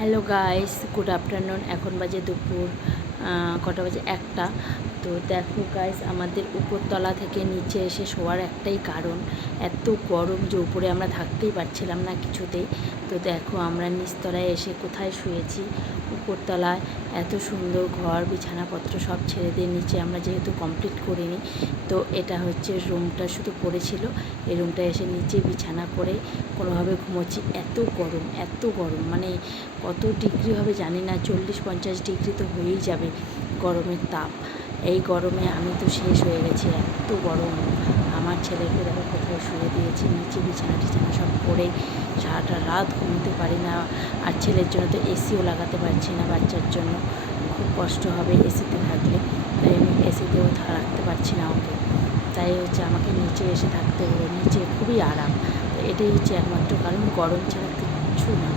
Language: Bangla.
Hello guys, good afternoon. এখন বাজে দুপুর কটা বাজে, একটা। তো দেখো গাইস, আমাদের উপরতলা থেকে নিচে এসে শোয়ার একটাই কারণ, এত গরম যে উপরে আমরা থাকতেই পারছিলাম না কিছুতেই। তো দেখো আমরা নিচতলায় এসে কোথায় শুয়েছি, উপরতলায়। এত সুন্দর ঘর, বিছানাপত্র সব ছেড়ে দিয়ে নিচে আমরা যেহেতু কমপ্লিট করিনি, তো এটা হচ্ছে রুমটা শুধু পড়েছিল। এই রুমটা এসে নিচে বিছানা করে কোনোভাবে ঘুমোচ্ছি। এত গরম, মানে কত ডিগ্রি হবে জানি না, 40-50 ডিগ্রি তো হয়েই যাবে গরমের তাপ। এই গরমে আমি তো শেষ হয়ে গেছি, এত গরম। আমার ছেলেকে দেখো কোথায় শুয়ে দিয়েছি, নিচে বিছানা টিছানা সব করে সারাটা রাত ঘুমোতে পারি না। আর ছেলের জন্য তো এসিও লাগাতে পারছি না, বাচ্চার জন্য খুব কষ্ট হবে এসিতে থাকলে। তাই আমি এসিতেও রাখতে পারছি না ওকে। তাই হচ্ছে আমাকে নিচে এসে থাকতে হলো, নিচে খুবই আরাম। তো এটাই হচ্ছে একমাত্র কারণ, গরম ছাড়া কিচ্ছু না।